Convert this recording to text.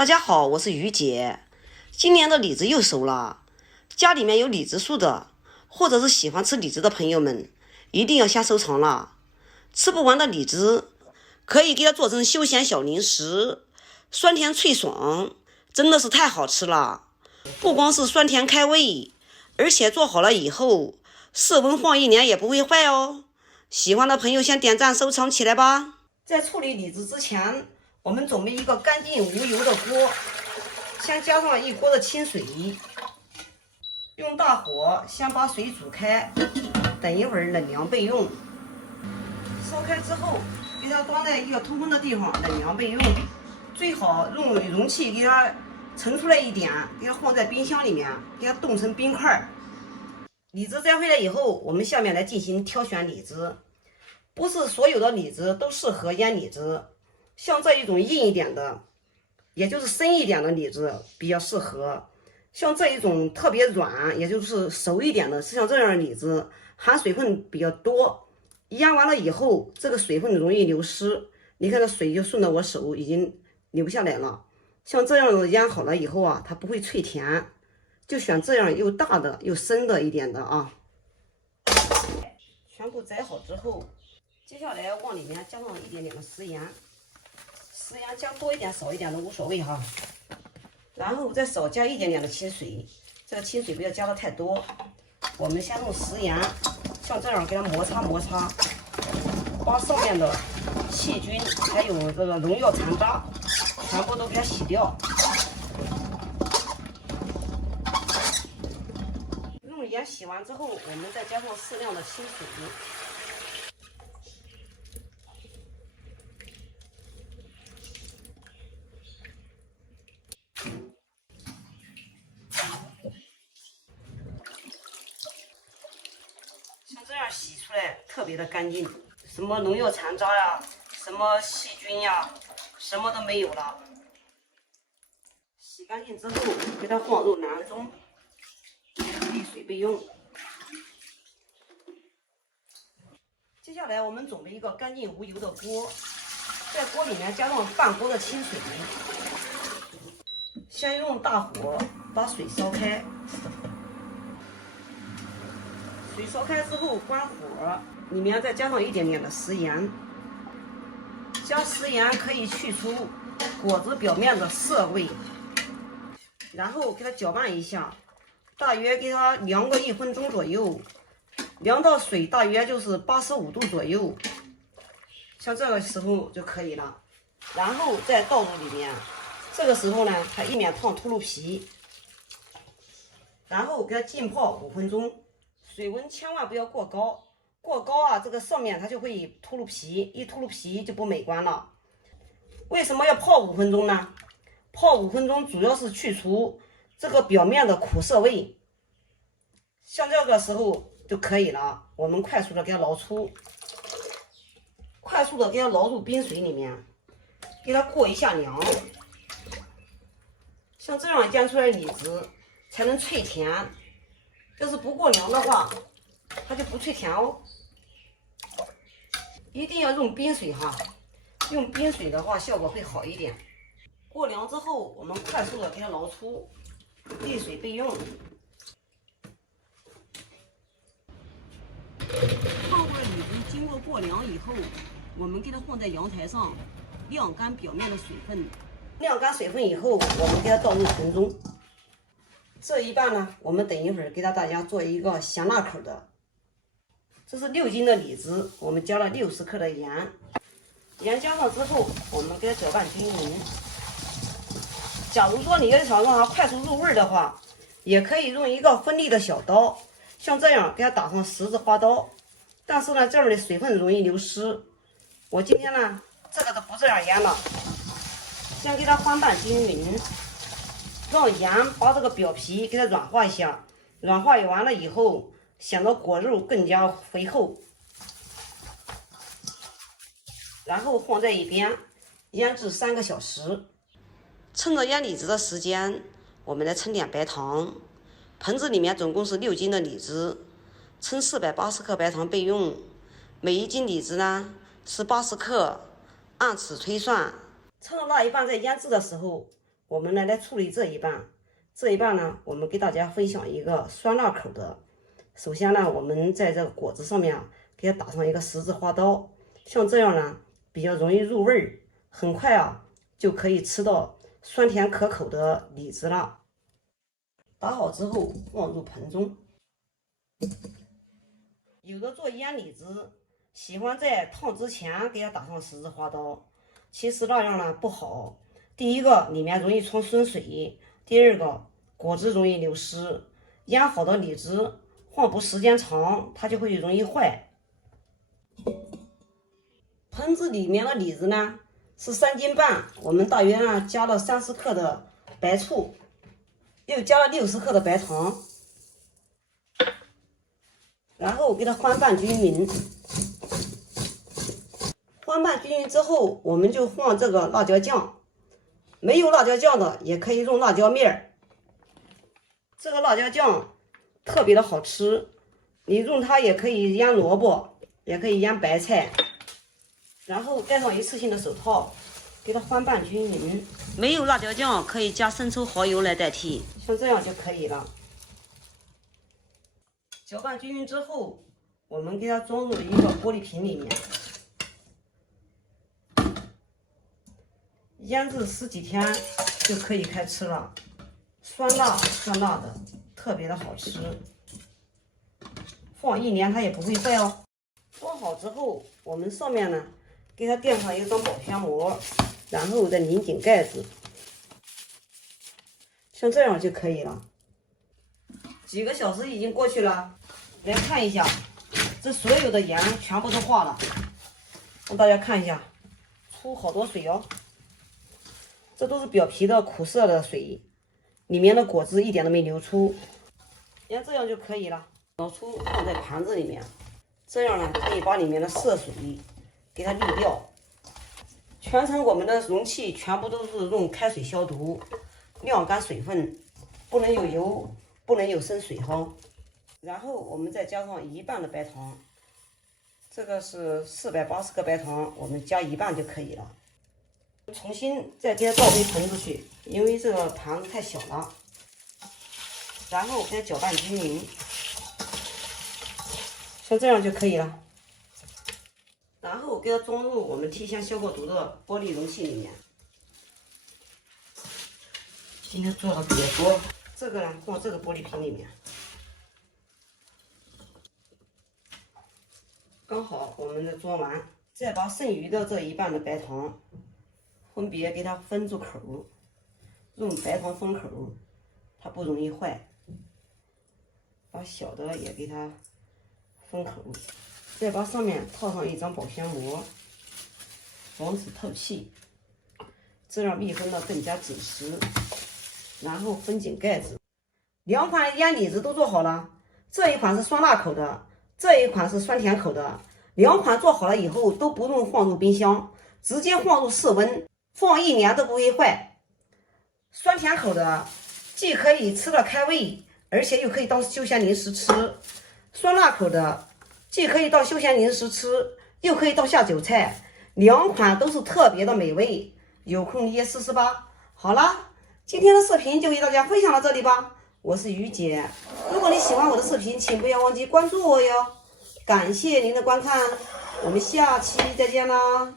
大家好，我是于姐。今年的李子又熟了，家里面有李子树的，或者是喜欢吃李子的朋友们，一定要先收藏了。吃不完的李子，可以给它做成休闲小零食，酸甜脆爽，真的是太好吃了。不光是酸甜开胃，而且做好了以后，室温放1年也不会坏哦。喜欢的朋友先点赞收藏起来吧。在处理李子之前，我们准备一个干净无油的锅，先加上1锅的清水，用大火先把水煮开，等一会儿冷凉备用。烧开之后，给它端在一个通风的地方冷凉备用，最好用容器给它盛出来一点，给它放在冰箱里面，给它冻成冰块。李子摘回来以后，我们下面来进行挑选李子。不是所有的李子都适合腌李子，像这一种硬一点的，也就是深一点的李子比较适合。像这一种特别软，也就是熟一点的，像这样的李子含水分比较多，腌完了以后，这个水分容易流失。你看这水就顺着我手已经流下来了。像这样的腌好了以后啊，它不会脆甜，就选这样又大的又深的一点的啊。全部摘好之后，接下来往里面加上一点点的食盐，食盐加多一点少一点都无所谓哈。然后再少加一点点的清水，这个清水不要加的太多。我们先用食盐像这样给它摩擦摩擦，把上面的细菌还有这个农药残渣全部都给它洗掉。用盐洗完之后，我们再加上适量的清水。像这样洗出来特别的干净，什么农药残渣呀，什么细菌呀，什么都没有了。洗干净之后，给它放入篮中，沥水备用。接下来我们准备一个干净无油的锅，在锅里面加上半锅的清水，先用大火把水烧开。水烧开之后关火，里面再加上一点点的食盐。加食盐可以去除果子表面的涩味，然后给它搅拌一下，大约给它凉个1分钟左右，凉到水大约就是85度左右，像这个时候就可以了。然后再倒入里面，这个时候呢，它以免烫秃噜皮，然后给它浸泡5分钟。水温千万不要过高，过高啊，这个上面它就会秃噜皮，一秃噜皮就不美观了。为什么要泡5分钟呢？泡5分钟主要是去除这个表面的苦涩味，像这个时候就可以了。我们快速的给它捞出，快速的给它捞入冰水里面，给它过一下凉。像这样煎出来的李子才能脆甜。要是不过凉的话，它就不脆甜哦。一定要用冰水哈，用冰水的话效果会好一点。过凉之后，我们快速的给它捞出，沥水备用。泡过的李子经过过凉以后，我们给它放在阳台上晾干表面的水分。晾干水分以后，我们给它倒入盆中。这一半呢，我们等一会儿给大家做一个咸辣口的。这是6斤的李子，我们加了60克的盐，盐加上之后，我们给它搅拌均匀。假如说你要想让它快速入味的话，也可以用一个锋利的小刀，像这样给它打上10字花刀。但是呢，这样的水分容易流失。我今天呢，这个都不这样腌了，先给它翻拌均匀。让盐把这个表皮给它软化一下，软化完了以后，显得果肉更加肥厚。然后放在一边腌制3个小时。趁着腌李子的时间，我们来称点白糖。盆子里面总共是6斤的李子，称480克白糖备用。每1斤李子呢是80克，按尺推算。称到那一半在腌制的时候，我们来处理这一半。这一半呢，我们给大家分享一个酸辣口的。首先呢，我们在这个果子上面给它打上一个十字花刀，像这样呢比较容易入味儿，很快就可以吃到酸甜可口的李子了。打好之后放入盆中。有的做腌李子喜欢在烫之前给它打上十字花刀，其实那样呢不好。第一个，里面容易藏酸水；第二个，果汁容易流失。腌好的李子放不时间长，它就会容易坏。盆子里面的李子呢是3斤半，我们大约加了30克的白醋，又加了60克的白糖，然后给它翻拌均匀。翻拌均匀之后，我们就放这个辣椒酱。没有辣椒酱的也可以用辣椒面，这个辣椒酱特别的好吃，你用它也可以腌萝卜，也可以腌白菜。然后戴上一次性的手套，给它翻拌均匀。没有辣椒酱可以加生抽、蚝油来代替，像这样就可以了。搅拌均匀之后，我们给它装入一个玻璃瓶里面，腌制10几天就可以开吃了。酸辣的，特别的好吃，放1年它也不会坏哦。装好之后，我们上面呢给它垫上一张保鲜膜，然后再拧紧盖子，像这样就可以了。几个小时已经过去了，来看一下，这所有的盐全部都化了，让大家看一下，出好多水哦。这都是表皮的苦涩的水，里面的果汁一点都没流出，像这样就可以了。捞出放在盘子里面，这样呢可以把里面的涩水给它滤掉。全程我们的容器全部都是用开水消毒，晾干水分，不能有油，不能有生水哈。然后我们再加上1半的白糖，这个是480克白糖，我们加1半就可以了。重新再给它倒回盆子去，因为这个盘子太小了。然后给它搅拌均匀，像这样就可以了。然后给它装入我们提前消过毒的玻璃容器里面。今天做的比较多，这个呢放这个玻璃瓶里面，刚好我们的装完。再把剩余的这1半的白糖分别给它分住口，用白糖封口，它不容易坏。把小的也给它封口，再把上面套上一张保鲜膜，防止透气，这样密封的更加紧实。然后封紧盖子。2款腌李子都做好了，这一款是酸辣口的，这一款是酸甜口的。2款做好了以后都不用放入冰箱，直接放入室温，放1年都不会坏。酸甜口的既可以吃了开胃，而且又可以当休闲零食吃；酸辣口的既可以当休闲零食吃，又可以当下酒菜。2款都是特别的美味，有空你也试试吧。好了，今天的视频就给大家分享到这里吧。我是于姐，如果你喜欢我的视频，请不要忘记关注我哟。感谢您的观看，我们下期再见啦。